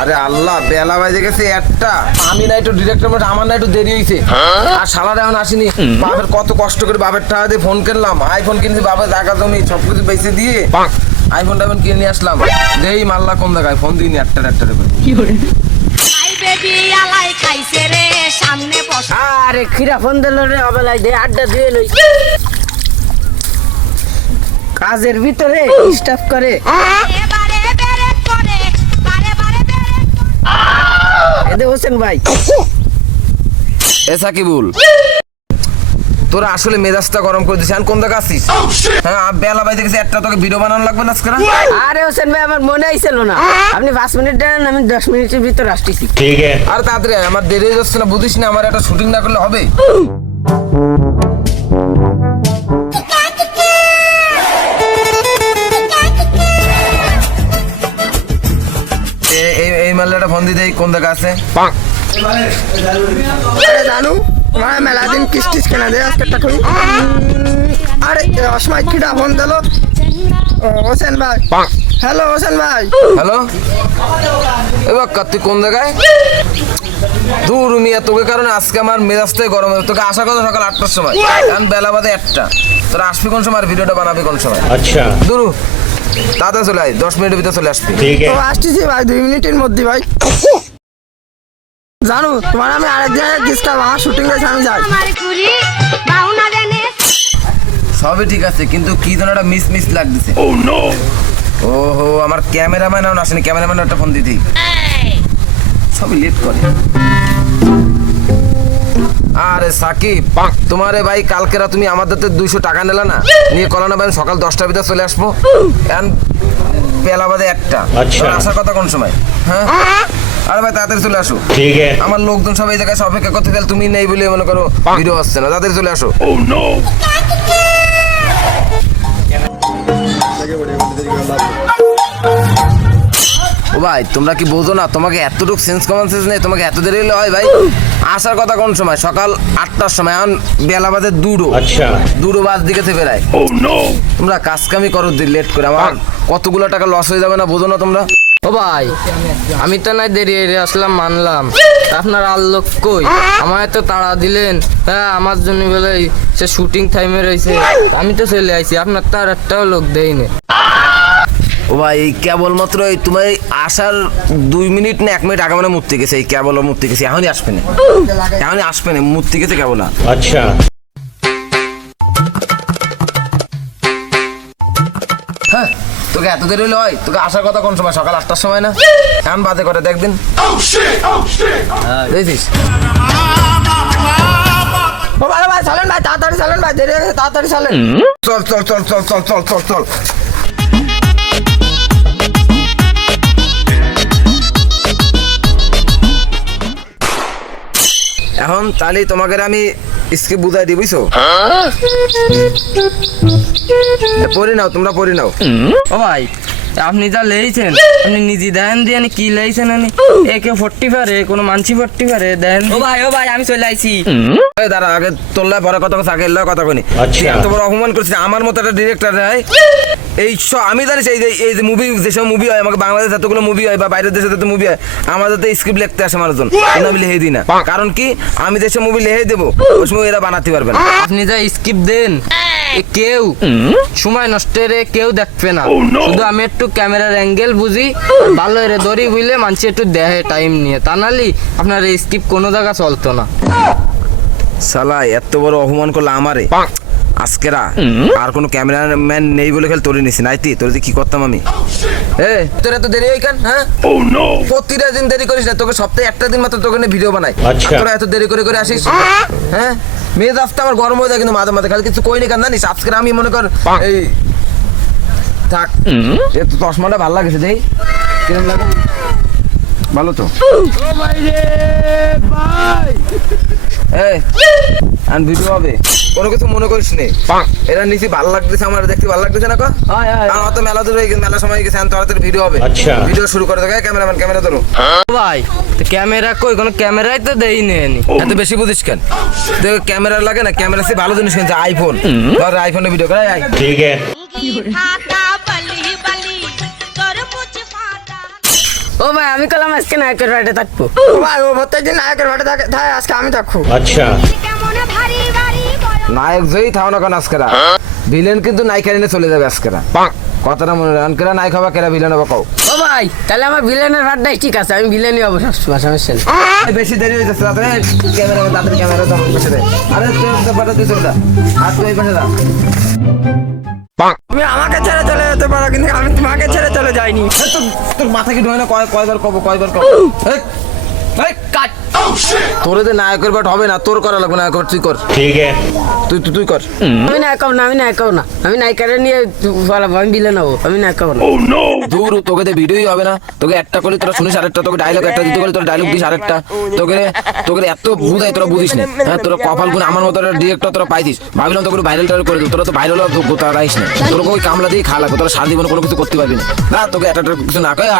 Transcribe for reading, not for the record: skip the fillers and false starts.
আরে আল্লাহ, বেলা বাজে গেছে একটা। আমি না একটু ডিরেক্টর, আমার না একটু দেরি হয়েছে। আর শালার এখন আসেনি। বাপের কত কষ্ট করে বাপের টাকা দিয়ে ফোন কিনলাম, আইফোন কিনছি, বাপের জায়গা জমি সবকিছু বেঁচে দিয়ে আইফোন টাইফোন কিনে নিয়ে আসলাম। যেই মাল্লা কোন জায়গায় ফোন দিইনি একটা করে। আরে খিরা ফোন দিল রে, অবেলায় দে আড্ডা দিয়ে লই। কাজের ভিতরে স্টাফ করে এদে হোসেন ভাই। এ সাকিবুল, তোরা আসলে মেজাজটা গরম করে দিছিস। কোন জায়গা আসছিস? হ্যাঁ, বেলা বাজে গেছে একটা, তোকে ভিডিও বানানো লাগবে না আজকে? আরে হোসেন ভাই, আমার মনে আইছিল না, আপনি 5 মিনিট দেন, আমি 10 মিনিটের ভিতর আসতেছি। ঠিক আছে। আর তাড়াতাড়ি আয়, আমার দেরি হয়ে যাচ্ছে না, বুঝিস না? আমার একটা শুটিং না করলে হবে? এই মাল্লাটা ফোন দিতে কোন জায়গা আছে? জানু তোমার মেলা দিন কিস্তিস কেনা দে আজকে একটা কই। আরে অসময় কিটা ফোন দিল? হোসেন ভাই। হ্যালো হোসেন ভাই। হ্যালো, এবার তুই কোন জায়গায়? দূর মিয়া, তোকে কারণে আজকে আমার মেজাজটাই গরম হয়ে। তোকে আসার কথা সকাল 8টার সময়, কারণ বেলা বাদে একটা। তোরা আসবি কোন সময় আর ভিডিওটা বানাবি কোন সময়? আচ্ছা দূর তাড়াতাড়ি চলে আয়, 10 মিনিটের ভিতরে চলে আসবি। ঠিক তো আছে। আসতেছি ভাই 2 মিনিটের মধ্যে ভাই। জানু তোমার আমি আরেকদিন কিস্তা আমার শুটিং গেছে, আমি যাই। সবই ঠিক আছে, কিন্তু কি যেন একটা মিস লাগতেছে। ওহো, আমার ক্যামেরাম্যান এখন আসেনি, ক্যামেরাম্যান একটা ফোন দিতেই সবই লেট করে। আরে সাকিব, তোমারে ভাই কালকেরা তুমি আমাদের 200 টাকা নিলা না, নিয়ে কলা না ভাই সকাল 10টার ভিতরে চলে আসবো। এখন বেলা বাদে একটা। আচ্ছা। তোর আসার কথা কোন সময়? হ্যাঁ, আরে ভাই তাড়াতাড়ি চলে আসো। ঠিক আছে। আমার লোকজন সব এই জায়গায় অপেক্ষা করতে গেলে, তুমি নেই বলে মনে করো ভিডিও আসছে না। তাড়াতাড়ি চলে আসো। ও ভাই, তোমরা কি বোঝো না? তোমাকে এতটুকু সেন্স কমন সেন্স নেই? তোমাকে এত দেরি হলে হয় ভাই? আসার কথা কোন সময়? সকাল 8টার সময়, এখন বেলা বাজে 2টো। আচ্ছা। 2টো বাজ দিকে বেরায়। তোমরা কাজ কামি করো লেট করে, আমার কতগুলো টাকা লস হয়ে যাবে না, বোঝো না তোমরা? ও ভাই, আমি তো নাই দেরি আসলাম মানলাম, আপনার আর লোক কই? আমার এত তাড়া দিলেন, হ্যাঁ আমার জন্য বলে সে শুটিং টাইমে রয়েছে, আমি তো চলে আইছি, আপনার তো আর একটাও লোক দেয়নি। ও ভাই, এই কেবলমাত্র এই তোমার আসার 2 মিনিট না 1 মিনিট আগে মানে মূর্তি গেছে, এই কেবল মূর্তি গেছে, এখনই আসবে না, এখনই আসবে না, মূর্তি গেছে কেবল। আচ্ছা। হ্যাঁ, তোকে এত দেরি হলে হয়? তোকে আসার কথা কোন সময়? সকাল 8টার সময় না? এখন বাদে করে দেখদিন দেখছিস? ও ভাই ভাই চলেন ভাই, তাড়াতাড়ি চলেন ভাই, দেরি হয়ে গেছে, তাড়াতাড়ি চলেন। চল চল চল চল চল চল চল চল। এখন তাহলে তোমাকে আমি স্ক্রিপ্ট বুঝাই দিই, বুঝছো? পড়ে নাও, তোমরা পড়ে নাও। ও ভাই, আপনি যা লেইছেন, আপনি নিজে দেন দিয়ে কি লেইছেন? আনি একে 40 পারে, কোনো মানসি 40 পারে দেন। ও ভাই আমি চলে আইছি। দাঁড়া, আগে তোল্লা পরে কথা কথা, আগে কথা কনি। আচ্ছা। এত বড় অপমান করছিস আমার মতো একটা ডিরেক্টর হয়। এই আমি জানিস, এই যে মুভি, যেসব মুভি হয়, আমাকে বাংলাদেশ এতগুলো মুভি হয় বা বাইরের দেশে যত মুভি হয়, আমাদের তো স্ক্রিপ্ট লিখতে আসে মানুষজন, কিন্তু আমি লিখে দিই না। কারণ কি, আমি যেসব মুভি লিখে দেবো ওই সময় এরা বানাতে পারবে না। আপনি যা স্কিপ দেন, কেউ সময় নষ্টের কেউ দেখবে না, শুধু আমি একটু ক্যামেরার অ্যাঙ্গেল বুঝি, ভালো রে দড়ি বুঝলে মানুষ একটু দেখে টাইম নিয়ে, তা নালি আপনার এই স্কিপ কোনো জায়গা চলতো না। শালা এত বড় অপমান করলে আমারে আজকেরা। আর কোনো ক্যামেরাম্যান নেই বলে খেলে তোরে নিছি, নাইতি তোর কি করতাম আমি? তোর এত দেরি হয় কেন? হ্যাঁ, প্রতিটা দিন দেরি করিস না, তোকে সপ্তাহে একটা দিন মাত্র তোকে ভিডিও বানাই, আচ্ছা। তোরা এত দেরি করে করে আসিস। হ্যাঁ, মেজাজটা আমার গরম হয়ে যায়, কিন্তু মাঝে মাঝে খালি কিছু কই না কেন জানিস? আজকে আমি মনে কর এই থাক, তো চশমাটা ভালো লাগেছে, দেই কিরম লাগে? ভালো তো। আর ভিডিও হবে, কোনো কিছু মনে করিস নে। এরা নিচে ভালো লাগতেছে, আমার দেখতে ভালো লাগতেছে না? আমার তো মেলা দূর হয়ে গেছে, মেলা সময় গেছে, তাড়াতাড়ি ভিডিও হবে। আচ্ছা। ভিডিও শুরু করে দেবে, ক্যামেরাম্যান ক্যামেরা ধরো। ও ভাই, ক্যামেরা কই? কোনো ক্যামেরাই তো দেই নেই। এত বেশি বুঝিস কেন? তো ক্যামেরা লাগে না, ক্যামেরা সে ভালো জিনিস কিনছে, আইফোন। ধর আইফোনে ভিডিও করে। ঠিক আছে। ও ভাই আমি কলাম আজকে নায়কের বাড়িতে থাকবো। ও ভাই ও প্রত্যেকদিন নায়কের ভাটে থাকে, তাই আজকে আমি থাকবো। নায়ক যেই থাও না কেন আজকেরা ভিলেন কিন্তু নায়িকা নিয়ে চলে যাবে আজকেরা। কথাটা মনে রাখেন, কেরা নায়ক হবা কেরা ভিলেন হবা কও। ও ভাই তাহলে আমার ভিলেনের ভাটটাই ঠিক আছে, আমি ভিলেনই হবো সবসময়, সমস্যা নেই। বেশি দেরি হয়ে যাচ্ছে তাড়াতাড়ি ক্যামেরা তাড়াতাড়ি ক্যামেরা দাও পাশে দে। আরে তুই পাঠা তুই চলে যা, আর তুই এই পাশে যা। তুমি আমাকে ছেড়ে চলে যেতে পারো, কিন্তু আমি তোমাকে ছেড়ে চলে যাইনি। এই তোর মাথা কি ঢোয় না? কয়বার কব কয়বার কব। এই এই কাট। তোরে যে নায়কের বাট হবে না, তোর করা লাগবে না, কর তুই কর। ঠিক আছে তুই কর। আমি নায়ক হবো না, আমি নায়ক হবো না, আমি নায়িকারে নিয়ে পালাবো, আমি ভিলেন হবো, আমি নায়ক হবো না। দূর তোকে তো ভিডিওই হবে না, তোকে একটা করলে তোরা শুনিস আরেকটা, তোকে ডায়লগ একটা দিতে গেলে তোরা ডায়লগ দিস আরেকটা, তোকে এত বুঝাই তোরা বুঝিস না। হ্যাঁ তোরা কপাল গুণ আমার মতো ডিরেক্টর তোরা পাইছিস, ভাবলাম তোকে ভাইরাল টাইরাল করে দেবো, তোরা তো ভাইরাল যোগ্যতা রাখিস না, তোর ওই কামলা দিয়ে খা লাগবে, তোরা সারা জীবনে কোনো কিছু করতে পারবি না। না তোকে একটা কিছু না কয়ে